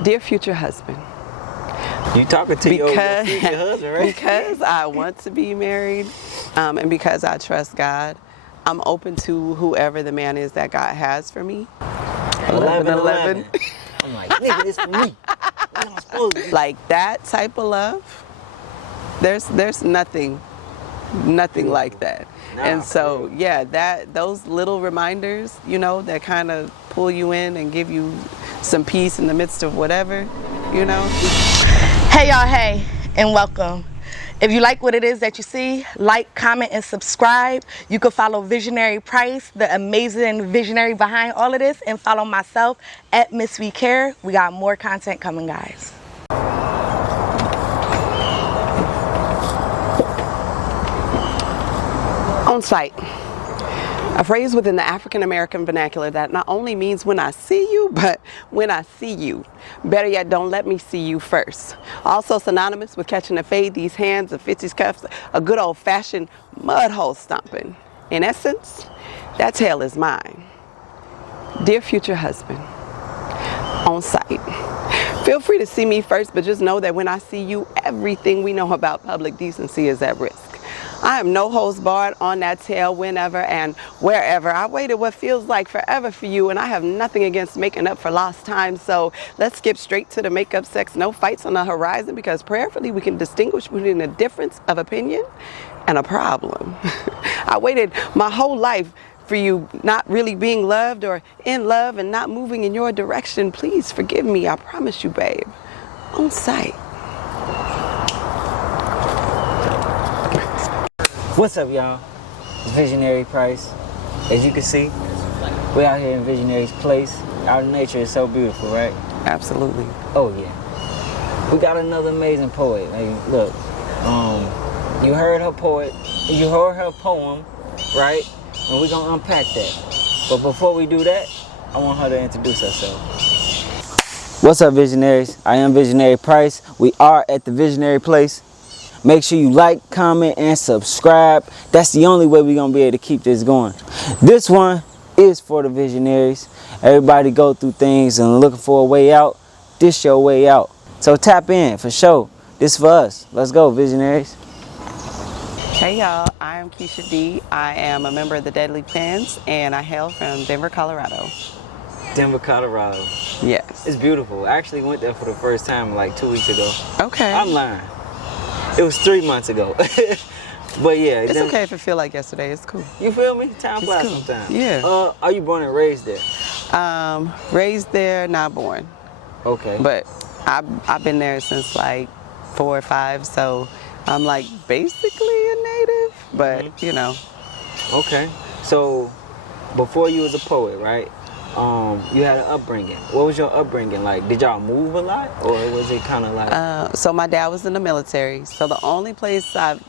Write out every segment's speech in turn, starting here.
Dear future husband, You talking to your future husband, right? because I want to be married, and because I trust God, I'm open to whoever the man is that God has for me. 11. I'm like, nigga, this for me. What am I supposed to do? Like that type of love, there's nothing like that. Nah, And so, for real. yeah, those little reminders, that kind of pull you in and give you some peace in the midst of whatever, Hey y'all, hey, and welcome. If you like what it is that you see, like, comment, and subscribe. You can follow Visionary Price, the amazing visionary behind all of this, and follow myself at Miss We Care. We got more content coming, guys. On sight. A phrase within the African American vernacular that not only means when I see you, but when I see you. Better yet, don't let me see you first. Also synonymous with catching a fade, these hands of 50s cuffs, a good old fashioned mud hole stomping. In essence, that tale is mine. Dear future husband, on sight. Feel free to see me first, but just know that when I see you, everything we know about public decency is at risk. I am no holds barred on that tail whenever and wherever. I waited what feels like forever for you, and I have nothing against making up for lost time. So let's skip straight to the makeup sex. No fights on the horizon, because prayerfully we can distinguish between a difference of opinion and a problem. I waited my whole life for you not really being loved or in love and not moving in your direction. Please forgive me. I promise you, babe. On sight. What's up, y'all? It's Visionary Price. As you can see, we're out here in Visionary's place. Our nature is so beautiful, right? Absolutely. Oh yeah. We got another amazing poet. Like, look, you heard her poem, right? And we're gonna unpack that. But before we do that, I want her to introduce herself. What's up, Visionaries? I am Visionary Price. We are at the Visionary Place. Make sure you like, comment, and subscribe. That's the only way we're gonna be able to keep this going. This one is for the visionaries. Everybody go through things and looking for a way out. This your way out. So tap in for sure. This for us. Let's go, visionaries. Hey y'all, I am Keisha D. I am a member of the Deadly Pens, and I hail from Denver, Colorado. Denver, Colorado. Yes. It's beautiful. I actually went there for the first time like 2 weeks ago. Okay. I'm lying. It was 3 months ago. But yeah. It's okay if it feel like yesterday. It's cool. You feel me? Time flies cool. sometimes. Yeah. Are you born and raised there? Raised there, not born. Okay. But I've been there since like 4 or 5, so I'm like basically a native, but Okay. So before you was a poet, right? You had an upbringing. What was your upbringing like? Did y'all move a lot, or was it kind of like? So my dad was in the military, so the only place I've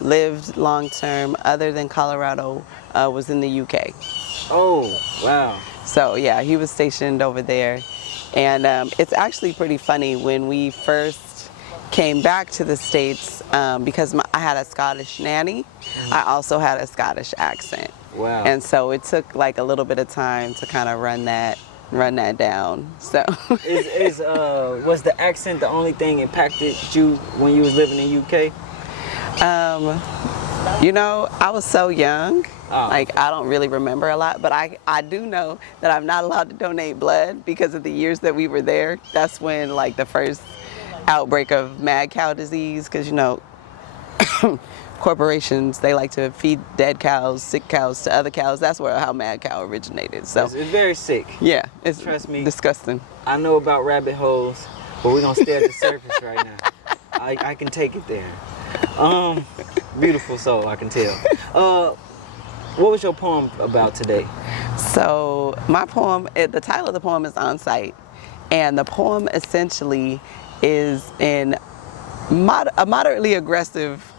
lived long term other than Colorado was in the UK. Oh, wow. So yeah, he was stationed over there, and it's actually pretty funny when we first came back to the States, because I had a Scottish nanny. I also had a Scottish accent. Wow. And so it took like a little bit of time to kind of run that down. So was the accent the only thing impacted you when you was living in UK? I was so young. Oh. Like I don't really remember a lot, but I do know that I'm not allowed to donate blood because of the years that we were there. That's when like the first outbreak of mad cow disease, because corporations, they like to feed dead cows, sick cows to other cows. That's how mad cow originated. So It's very sick. yeah, it's Trust me. disgusting. I know about rabbit holes, but we're gonna stay at the surface right now. I can take it there. Beautiful soul, I can tell. What was your poem about today? So my poem, the title of the poem is On Sight, and the poem essentially is in a moderately aggressive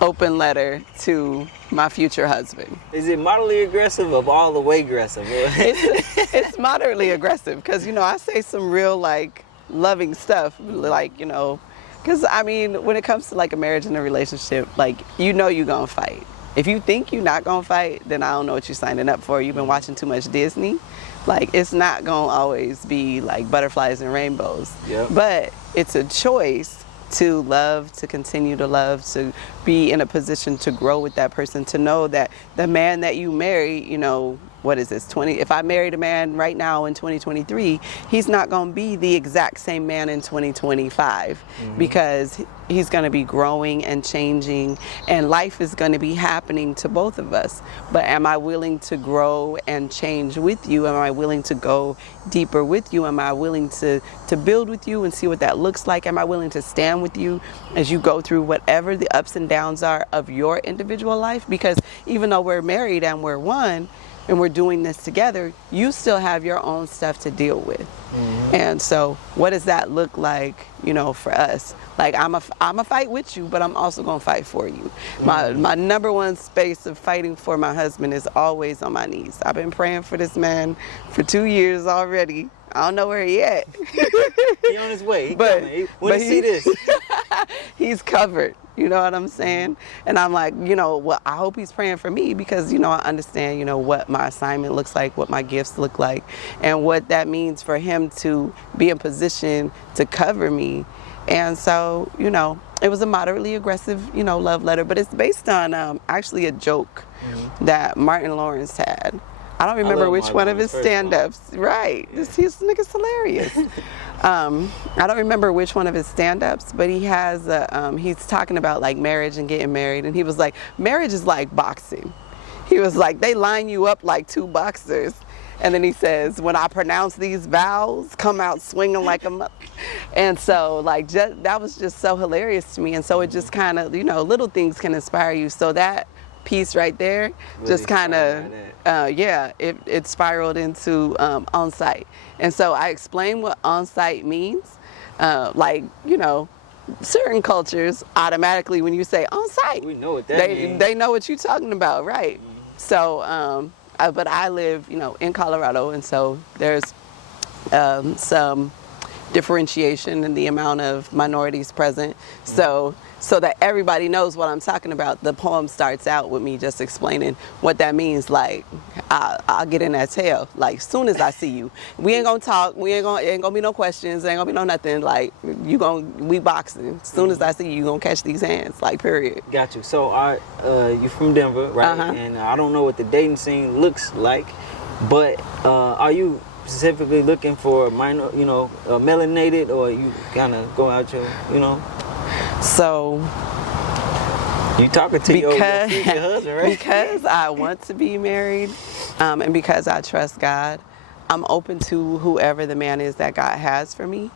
open letter to my future husband. Is it moderately aggressive or all the way aggressive? It's moderately aggressive because I say some real like loving stuff, like because I mean when it comes to like a marriage and a relationship, like you're gonna fight. If you think you're not gonna fight, then I don't know what you're signing up for. You've been watching too much Disney. Like, it's not gonna always be like butterflies and rainbows. Yep. But it's a choice to love, to continue to love, to be in a position to grow with that person, to know that the man that you marry, you know, what is this, 20, if I married a man right now in 2023, he's not going to be the exact same man in 2025 because he's going to be growing and changing, and life is going to be happening to both of us. But am I willing to grow and change with you? Am I willing to go deeper with you? Am I willing to build with you and see what that looks like? Am I willing to stand with you as you go through whatever the ups and downs are of your individual life? Because even though we're married and we're one, and we're doing this together, you still have your own stuff to deal with. And so what does that look like, you know, for us? Like, I'm a fight with you, but I'm also gonna fight for you. My number one space of fighting for my husband is always on my knees. I've been praying for this man for 2 years already. I don't know where he at. He on his way. He coming. When you see this, he's covered. You know what I'm saying? And I'm like, you know, well, I hope he's praying for me because, you know, I understand, you know, what my assignment looks like, what my gifts look like, and what that means for him to be in position to cover me. And so, you know, it was a moderately aggressive, you know, love letter, but it's based on actually a joke that Martin Lawrence had. I don't remember which one of his stand-ups. Right. This nigga's hilarious. I don't remember which one of his stand-ups, but he has he's talking about like marriage and getting married, and he was like, marriage is like boxing. He was like, they line you up like two boxers, and then he says, when I pronounce these vowels, come out swinging like a mother. And so like that was just so hilarious to me, and so it just kind of, you know, little things can inspire you. So that piece right there really just kind of it spiraled into on-site. And so I explained what on-site means. Like, you know, certain cultures automatically when you say on-site, we know what that means. They know what you're talking about, right? So but I live, you know, in Colorado, and so there's some differentiation in the amount of minorities present. So that everybody knows what I'm talking about, the poem starts out with me just explaining what that means. Like, I'll get in that tail. Like, soon as I see you, we ain't gonna talk. Ain't gonna be no questions. Ain't gonna be no nothing. Like, we boxing. Soon as I see you, you gonna catch these hands. Like, period. Got you. So, you from Denver, right? And I don't know what the dating scene looks like, but are you specifically looking for melanated, or you kind of go out your, you know? So you talking to your future husband, right? Because I want to be married, and because I trust God, I'm open to whoever the man is that God has for me.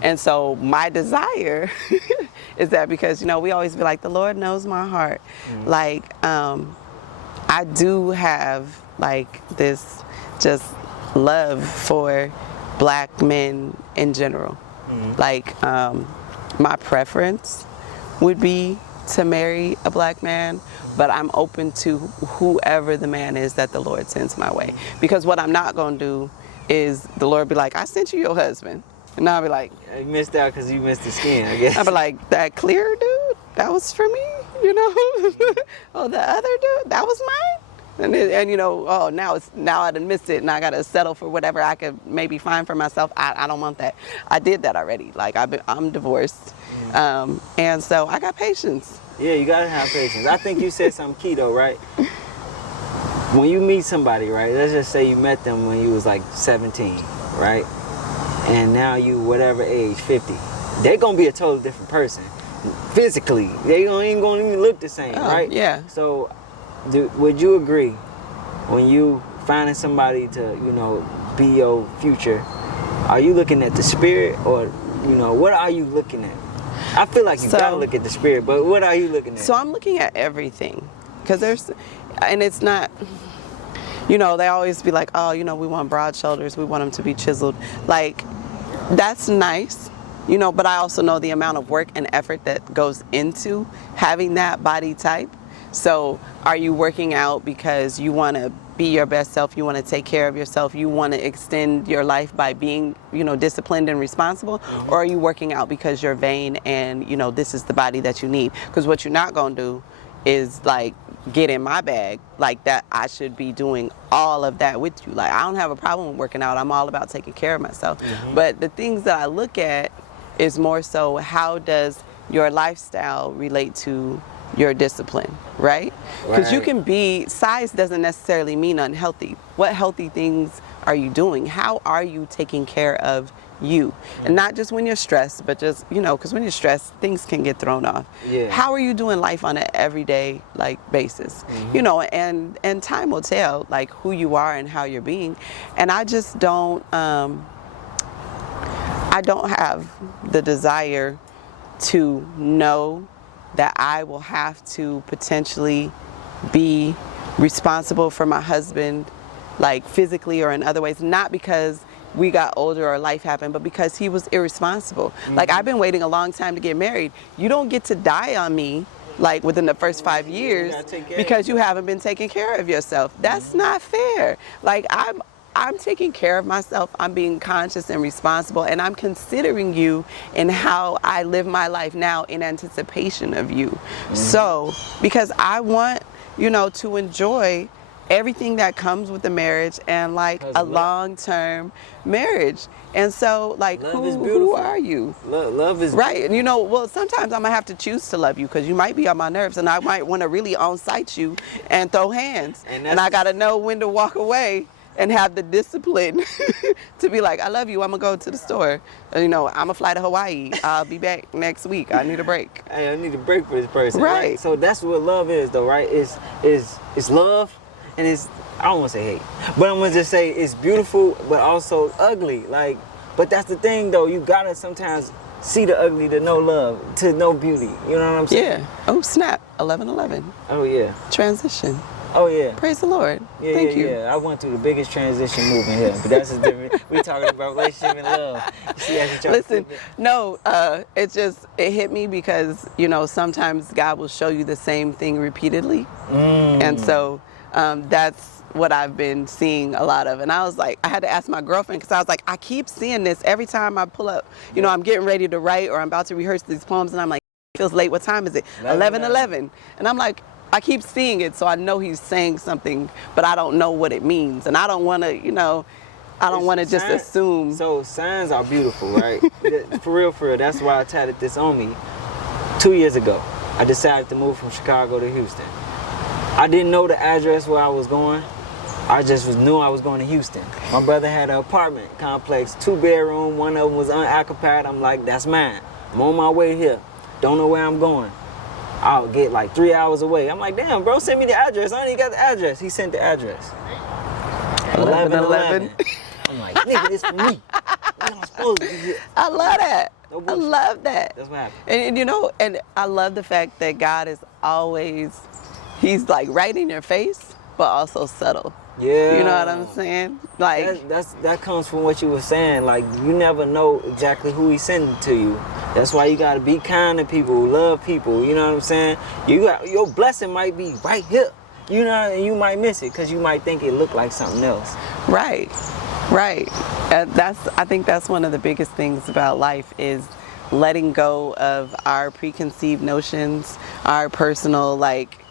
And so my desire is that, because, you know, we always be like, the Lord knows my heart. Like, I do have like this just love for black men in general. Like, my preference would be to marry a black man, but I'm open to whoever the man is that the Lord sends my way. Because what I'm not gonna do is the Lord be like, I sent you your husband. And I'll be like, you missed out because you missed the skin, I guess. I'll be like, that clear dude, that was for me, you know? Oh, the other dude, that was mine? And you know, oh, now I done missed it, and I gotta settle for whatever I could maybe find for myself. I don't want that. I did that already. Like, I'm divorced, and so I got patience. Yeah, you gotta have patience. I think you said something key though, right? When you meet somebody, right? Let's just say you met them when you was like 17, right? And now you whatever age, 50. They're gonna be a totally different person, physically. They ain't gonna even look the same, right? Yeah. So, would you agree, when you finding somebody to, you know, be your future, are you looking at the spirit, or, you know, what are you looking at? I feel like you gotta look at the spirit, but what are you looking at? So I'm looking at everything, because and it's not, you know, they always be like, oh, you know, we want broad shoulders, we want them to be chiseled. Like, that's nice, you know, but I also know the amount of work and effort that goes into having that body type. So are you working out because you want to be your best self, you want to take care of yourself, you want to extend your life by being, you know, disciplined and responsible? Or are you working out because you're vain and, you know, this is the body that you need? Because what you're not going to do is, like, get in my bag, like that I should be doing all of that with you. Like, I don't have a problem with working out. I'm all about taking care of myself. But the things that I look at is more so, how does your lifestyle relate to your discipline, right? Because you can be, size doesn't necessarily mean unhealthy. What healthy things are you doing? How are you taking care of you? And not just when you're stressed, but just, you know, because when you're stressed, things can get thrown off. How are you doing life on an everyday like basis? You know, and time will tell like who you are and how you're being. And I just don't have the desire to know that I will have to potentially be responsible for my husband, like physically or in other ways, not because we got older or life happened, but because he was irresponsible. Like, I've been waiting a long time to get married. You don't get to die on me like within the first 5 years because you haven't been taking care of yourself. That's not fair. Like, I'm taking care of myself. I'm being conscious and responsible, and I'm considering you in how I live my life now in anticipation of you. So, because I want, you know, to enjoy everything that comes with the marriage and like a long-term marriage. And so, like, who are you? Love is right. And you know, well, sometimes I'm gonna have to choose to love you because you might be on my nerves, and I might want to really on-site you and throw hands. And I gotta know when to walk away and have the discipline to be like, I love you, I'm gonna go to the store. You know, I'm gonna fly to Hawaii. I'll be back next week. I need a break. Hey, I need a break for this person. Right. So that's what love is, though, right? It's love, and it's, I don't want to say hate, but I'm gonna just say it's beautiful, but also ugly. Like, but that's the thing, though. You gotta sometimes see the ugly to know love, to know beauty. You know what I'm saying? Yeah. Oh snap! 11:11. Oh yeah. Transition. Oh yeah. Praise the Lord. Yeah, Thank you. Yeah, I went through the biggest transition movement here, but that's a different. We talking about relationship and love. You see, as you try Listen, no, it hit me because, you know, sometimes God will show you the same thing repeatedly, and so that's what I've been seeing a lot of. And I was like, I had to ask my girlfriend because I was like, I keep seeing this every time I pull up. You know, I'm getting ready to write or I'm about to rehearse these poems, and I'm like, it feels late. What time is it? 11:11, and I'm like, I keep seeing it, so I know he's saying something, but I don't know what it means. And I don't want to, you know, I don't want to just assume. So signs are beautiful, right? For real. That's why I tatted this on me 2 years ago. I decided to move from Chicago to Houston. I didn't know the address where I was going. I just knew I was going to Houston. My brother had an apartment complex, 2-bedroom, one of them was unoccupied. I'm like, that's mine. I'm on my way here. Don't know where I'm going. I'll get like 3 hours away. I'm like, damn, bro, send me the address. I ain't got the address. He sent the address. 11:11. I'm like, nigga, this for me. I'm supposed to be here. I love that. I love that. That's what happened. And you know, and I love the fact that God is always, he's like right in your face, but also subtle. Yeah. You know what I'm saying? Like that comes from what you were saying. Like, you never know exactly who he's sending to you. That's why you gotta be kind to people, love people. You know what I'm saying? Your blessing might be right here. You know, and you might miss it because you might think it looked like something else. Right. I think that's one of the biggest things about life is letting go of our preconceived notions, our personal, like,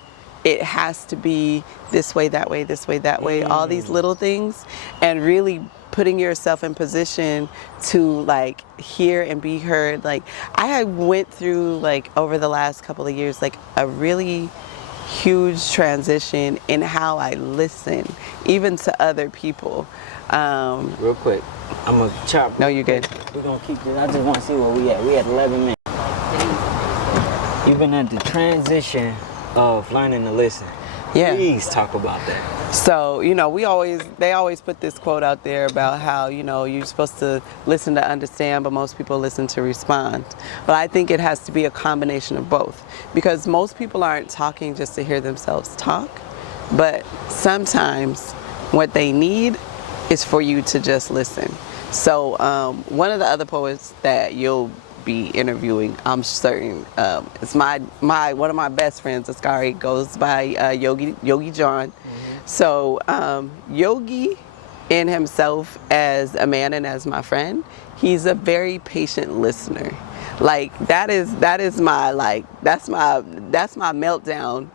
it has to be this way, that way, this way, that way, all these little things, and really putting yourself in position to like hear and be heard. Like, I went through, like, over the last couple of years, like a really huge transition in how I listen, even to other people. Real quick, I'm gonna chop. No, you're good. We're gonna keep this. I just want to see where we at. We at 11 minutes. You've been at the transition of learning to listen. Yeah. Please talk about that. So, you know, they always put this quote out there about how, you know, you're supposed to listen to understand, but most people listen to respond. But I think it has to be a combination of both, because most people aren't talking just to hear themselves talk, but sometimes what they need is for you to just listen. So one of the other poets that you'll be interviewing, I'm certain, it's one of my best friends, Askari, goes by Yogi John. So Yogi, in himself as a man and as my friend, he's a very patient listener. Like, that's my meltdown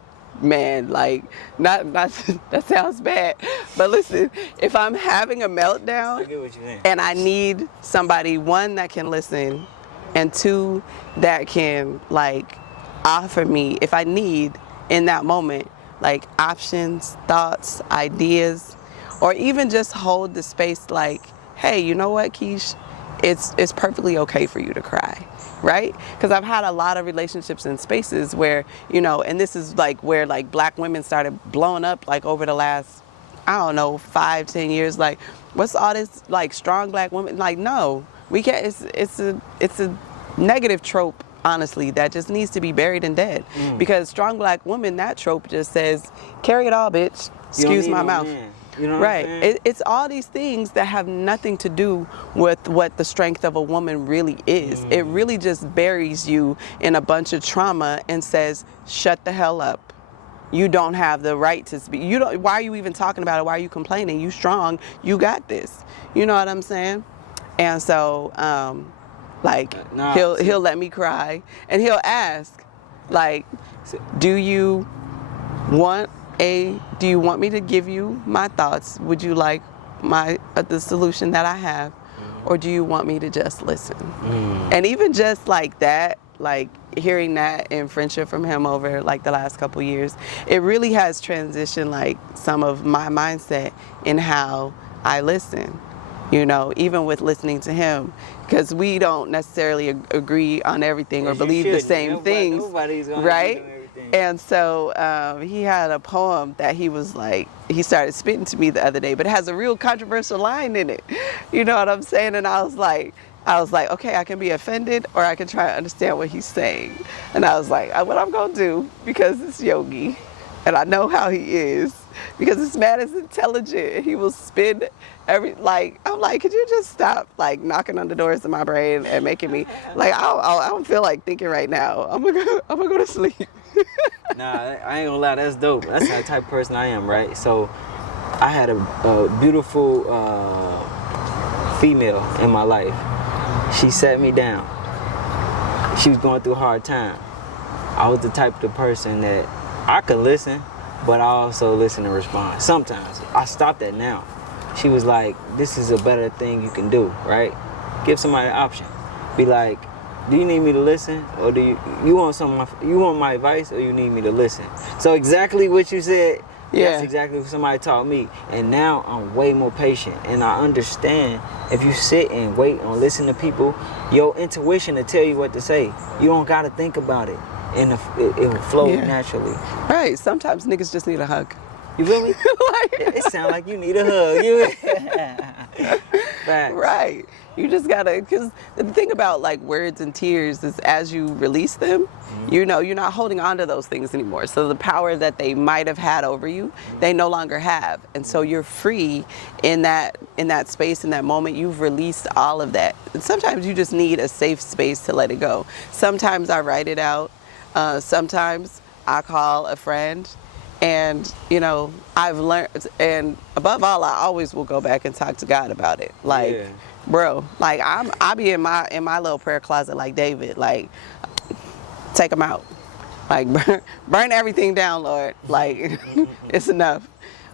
man, like, not that sounds bad, but listen, if I'm having a meltdown I get what you're saying. and I need somebody, one, that can listen, and two, that can like offer me, if I need in that moment, like options, thoughts, ideas, or even just hold the space like, hey, you know what, Keish, it's perfectly okay for you to cry, right? Because I've had a lot of relationships in spaces where, you know, and this is like where like Black women started blowing up like over the last, I don't know, 5-10 years. Like, what's all this like strong Black women? Like, no, we can't. It's a negative trope, honestly, that just needs to be buried and dead. Because strong Black woman, that trope just says, carry it all, bitch. Excuse my mouth. Man. You know what I'm saying? Right. It's all these things that have nothing to do with what the strength of a woman really is. It really just buries you in a bunch of trauma and says, shut the hell up. You don't have the right to speak. You don't. Why are you even talking about it? Why are you complaining? You strong. You got this. You know what I'm saying? And so, like, he'll let me cry, and he'll ask, like, do you want me to give you my thoughts? Would you like the solution that I have, or do you want me to just listen? And even just like that, like hearing that in friendship from him over like the last couple years, it really has transitioned like some of my mindset in how I listen. You know, even with listening to him, because we don't necessarily agree on everything or believe the same things, Nobody's gonna right? agree on everything. And so he had a poem that he was like, he started spitting to me the other day, but it has a real controversial line in it. You know what I'm saying? And I was like, okay, I can be offended or I can try to understand what he's saying. And I was like, what I'm gonna do, because it's Yogi and I know how he is, because this man is intelligent. He will spin I'm like, could you just stop like knocking on the doors of my brain and making me like, I don't feel like thinking right now. I'm gonna go to sleep. Nah, I ain't gonna lie, that's dope. That's the type of person I am, right? So I had a beautiful female in my life. She sat me down. She was going through a hard time. I was the type of person that I could listen, but I also listen and respond. Sometimes. I stopped that now. She was like, this is a better thing you can do, right? Give somebody an option. Be like, do you need me to listen, or do you want my advice, or you need me to listen? So exactly what you said, that's exactly what somebody taught me. And now I'm way more patient, and I understand if you sit and wait and listen to people, your intuition will tell you what to say. You don't gotta think about it, and it will flow naturally. Right. Sometimes niggas just need a hug. You feel me? It sounds like you need a hug. Facts. Right. You just gotta, because the thing about like words and tears is as you release them, you know, you're not holding on to those things anymore. So the power that they might have had over you, they no longer have. And so you're free in that space, in that moment. You've released all of that. And sometimes you just need a safe space to let it go. Sometimes I write it out. Sometimes I call a friend. And, you know, I've learned, and above all, I always will go back and talk to God about it. Like, bro, like I be in my little prayer closet like David, like, take them out. Like, burn everything down, Lord. Like, it's enough.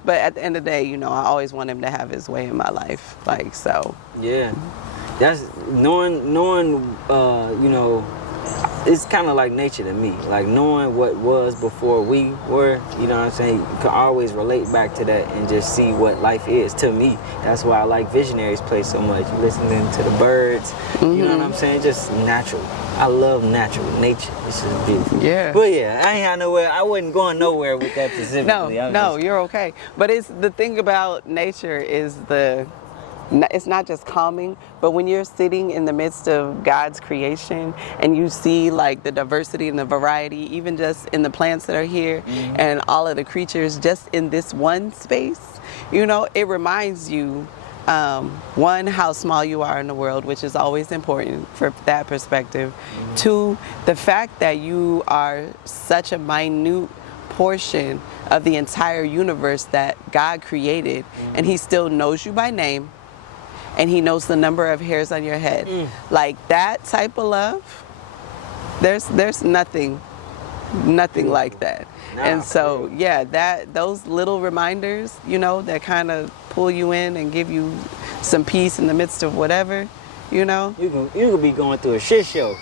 But at the end of the day, you know, I always want him to have his way in my life. Like, so. Yeah. That's knowing, you know, it's kind of like nature to me. Like knowing what was before we were, you know what I'm saying? You can always relate back to that and just see what life is to me. That's why I like Visionaries Place so much. Listening to the birds, you know what I'm saying? Just natural. I love natural nature. It's just beautiful. Yeah. But yeah, I ain't had nowhere. I wasn't going nowhere with that specifically. No, you're okay. But it's the thing about nature is it's not just calming, but when you're sitting in the midst of God's creation and you see like the diversity and the variety, even just in the plants that are here and all of the creatures just in this one space, you know, it reminds you, one, how small you are in the world, which is always important for that perspective. Two, the fact that you are such a minute portion of the entire universe that God created, and he still knows you by name. And he knows the number of hairs on your head. Like that type of love, there's nothing Nothing like that. Nah, And so, for real. yeah, those little reminders, you know, that kind of pull you in and give you some peace in the midst of whatever, you know. You could be going through a shit show.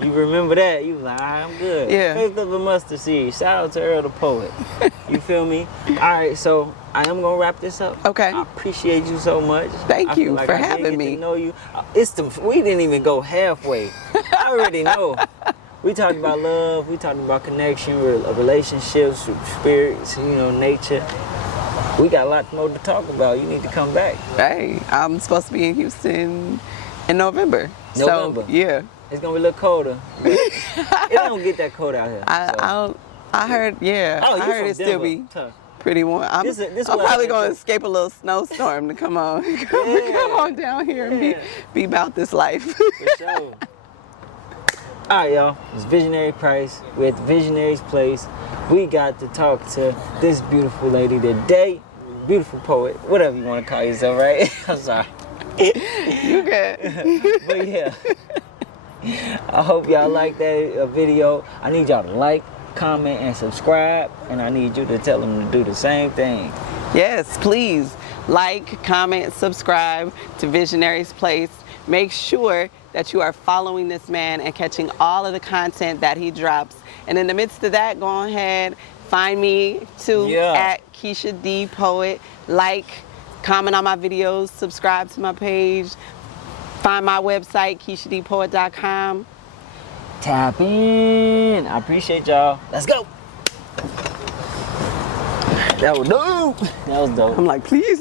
You remember that? You was like, all right, I'm good. Yeah. Faith of a mustard seed. Shout out to Earl the Poet. You feel me? All right, so I am gonna wrap this up. Okay. I appreciate you so much. Thank I feel you like for I did having get me. To know you. We didn't even go halfway. I already know. We talked about love. We talked about connection, relationships, spirits, you know, nature. We got a lot more to talk about. You need to come back. Hey, I'm supposed to be in Houston in November. November. So, yeah. It's gonna be a little colder. It don't get that cold out here. I heard, yeah. Oh, I you heard from it still Denver. be Tough. pretty warm. I'm This I'm what probably I- going to escape a little snowstorm to come on. Come on down here and be about this life. For sure. All right, y'all. It's Visionary Price. We're at the Visionary's Place. We got to talk to this beautiful lady today. Beautiful poet, whatever you want to call yourself, right? I'm sorry. You good. But yeah. I hope y'all like that video. I need y'all to like, comment, and subscribe. And I need you to tell them to do the same thing. Yes, please like, comment, subscribe to Visionary's Place. Make sure that you are following this man and catching all of the content that he drops. And in the midst of that, go ahead, find me too at Keisha D Poet. Like, comment on my videos, subscribe to my page. Find my website, KeishaDPoet.com. Tap in. I appreciate y'all. Let's go. That was dope. That was dope. I'm like, please.